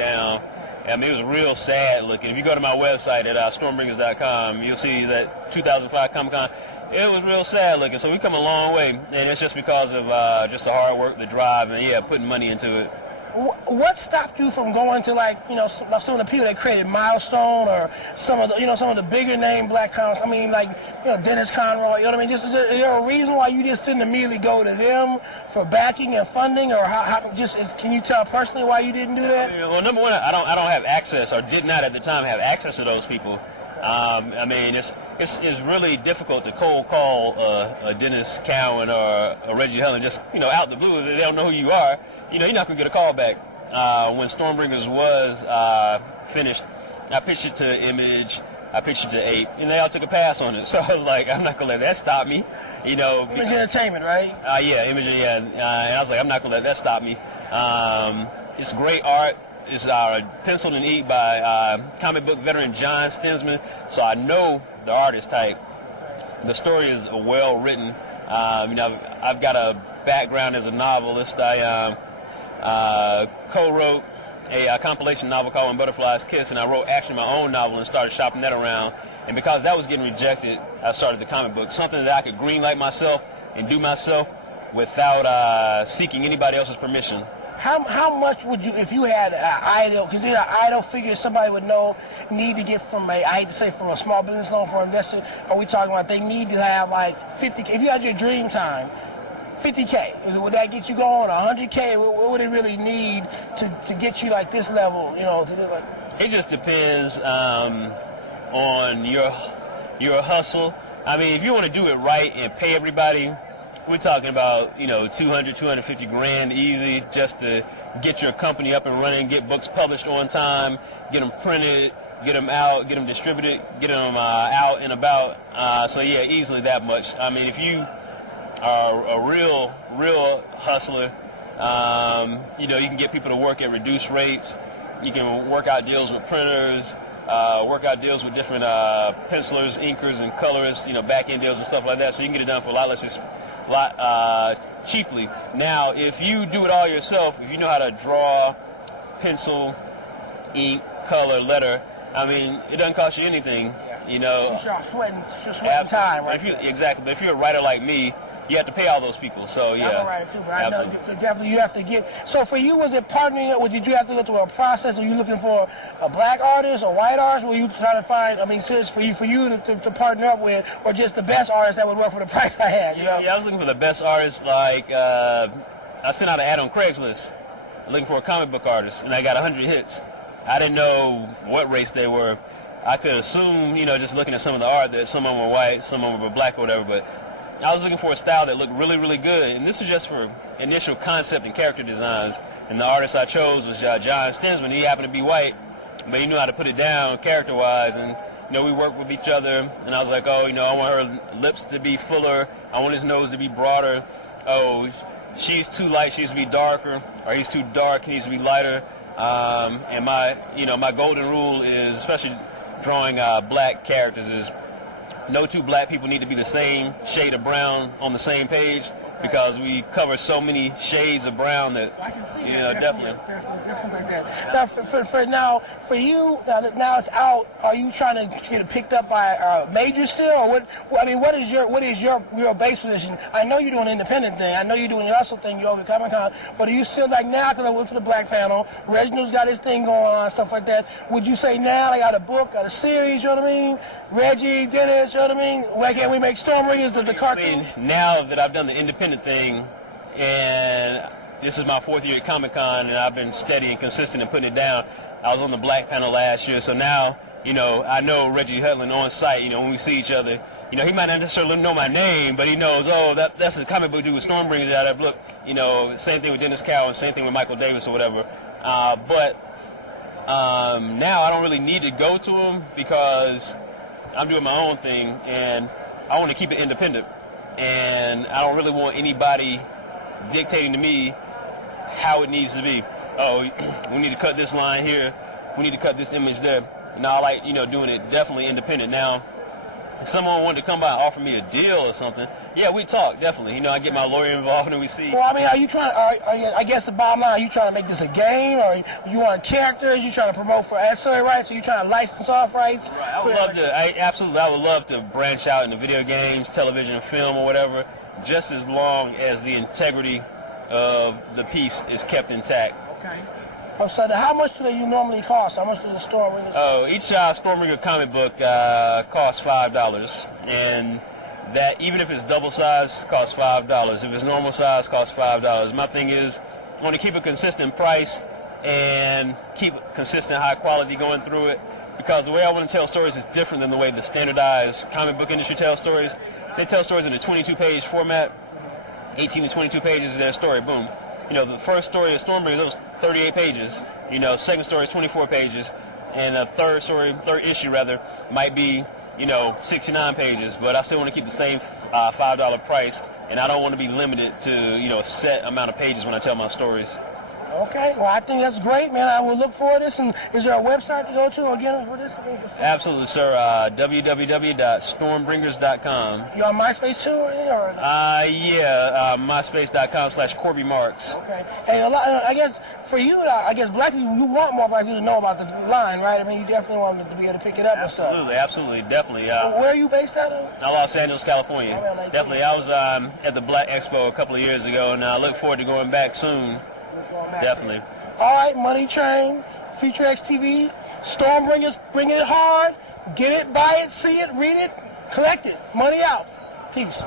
down. I mean, it was real sad looking. If you go to my website at Stormbringers.com, you'll see that 2005 Comic-Con. It was real sad looking. So we come a long way, and it's just because of just the hard work, the drive, and yeah, putting money into it. What stopped you from going to, like, you know, some of the people that created Milestone or some of the, you know, some of the bigger name black comics? I mean, like, you know, Dennis Conroy. You know what I mean? Just is there a reason why you just didn't immediately go to them for backing and funding, or can you tell personally why you didn't do that? Well, number one, I don't have access, or did not at the time have access to those people. I mean, it's really difficult to cold call a Dennis Cowan or a Reggie Helen just, you know, out the blue. They don't know who you are. You know, you're not going to get a call back. When Stormbringers was finished, I pitched it to Image, I pitched it to Ape, and they all took a pass on it. So I was like, I'm not going to let that stop me. You know, Image Entertainment, right? Yeah, Image, yeah. And I was like, I'm not going to let that stop me. It's great art. It's penciled and inked by comic book veteran John Stensman, so I know the art is tight. The story is well written. You know, I've got a background as a novelist. I co-wrote a compilation novel called When Butterflies Kiss, and I wrote actually my own novel and started shopping that around. And because that was getting rejected, I started the comic book, something that I could greenlight myself and do myself without seeking anybody else's permission. How much would you, if you had an idol, because you're an idol figure somebody would need to get from I hate to say from a small business loan for an investor, are we talking about they need to have like 50K, if you had your dream time, 50K, would that get you going, 100K, what would it really need to get you like this level, you know? It just depends on your hustle. I mean, if you want to do it right and pay everybody, we're talking about, you know, 200, 250 grand easy just to get your company up and running, get books published on time, get them printed, get them out, get them distributed, get them out and about. So yeah, easily that much. I mean, if you are a real hustler, you know, you can get people to work at reduced rates. You can work out deals with printers, work out deals with different pencilers, inkers, and colorists, you know, back-end deals and stuff like that. So you can get it done for a lot less, cheaply. Now, if you do it all yourself, if you know how to draw, pencil, ink, color, letter, I mean, it doesn't cost you anything, you know. Just sweating time, right? Exactly. But if you're a writer like me, you have to pay all those people. So yeah. I'm a writer too, but I know definitely you have to get. So for you, was it partnering up? Did you have to go through a process? Were you looking for a black artist or white artist? Were you trying to find? I mean, serious for you to partner up with, or just the best artist that would work for the price I had? You know? Yeah, I was looking for the best artists. Like I sent out an ad on Craigslist looking for a comic book artist, and I got 100 hits. I didn't know what race they were. I could assume, you know, just looking at some of the art that some of them were white, some of them were black or whatever, but I was looking for a style that looked really, really good, and this was just for initial concept and character designs. And the artist I chose was John Stensman. He happened to be white, but he knew how to put it down character-wise, and you know, we worked with each other. And I was like, oh, you know, I want her lips to be fuller, I want his nose to be broader. Oh, she's too light, she needs to be darker, or he's too dark, he needs to be lighter. And my golden rule is, especially drawing black characters, is no two black people need to be the same shade of brown on the same page, because we cover so many shades of brown that, I can see, you know, definitely. Like that. Now, for you, now it's out. Are you trying to get it picked up by majors still, or what? I mean, what is your base position? I know you're doing an independent thing. I know you're doing the hustle thing. You're over at Comic-Con, but are you still like now? Because I went to the black panel. Reginald's got his thing going on, stuff like that. Would you say now they got a book, got a series? You know what I mean? Reggie, Dennis, you know what I mean? Why can't we make Stormbringers the cartoon? I mean, now that I've done the independent thing, and this is my 4th year at Comic-Con, and I've been steady and consistent in putting it down. I was on the black panel last year, so now, you know, I know Reggie Hudlin on site. You know, when we see each other, you know, he might not necessarily know my name, but he knows, oh, that's a comic book dude with Stormbringers out of look. You know, same thing with Dennis Cowan, same thing with Michael Davis or whatever. But now I don't really need to go to him because I'm doing my own thing, and I want to keep it independent. And I don't really want anybody dictating to me how it needs to be. Oh, we need to cut this line here, we need to cut this image there. Now I like, you know, doing it definitely independent. Now if someone wanted to come by and offer me a deal or something, yeah, we talk, definitely. You know, I get my lawyer involved and we see. Well, I mean, are you trying? I guess the bottom line, are you trying to make this a game, or you want characters? You trying to promote for ancillary rights, or you trying to license off rights? Right. I would love to. I would love to branch out into video games, television, film, or whatever, just as long as the integrity of the piece is kept intact. Okay. Oh, so how much do you normally cost? How much does the Stormbringers? Oh, each Stormbringer comic book costs $5, and that even if it's double size, costs $5. If it's normal size, costs $5. My thing is, I want to keep a consistent price and keep consistent high quality going through it, because the way I want to tell stories is different than the way the standardized comic book industry tells stories. They tell stories in a 22-page format. 18 to 22 pages is their story. Boom. You know, the first story of Stormbringers was 38 pages. You know, second story is 24 pages, and a third issue might be, you know, 69 pages. But I still want to keep the same $5 price, and I don't want to be limited to, you know, a set amount of pages when I tell my stories. Okay, well, I think that's great, man. I will look for this. And is there a website to go to again for this? Absolutely, sir. www.stormbringers.com. You on MySpace too? Or? MySpace.com/Corby Marks. Okay. Hey, I guess for you, black people, you want more black people to know about the line, right? I mean, you definitely want them to be able to pick it up and stuff. Absolutely, definitely. Where are you based out of? Los Angeles, California. Definitely. I was at the Black Expo a couple of years ago, and I look forward to going back soon. Definitely. All right, Money Train, Future X TV, Stormbringers, bringing it hard. Get it, buy it, see it, read it, collect it. Money out. Peace.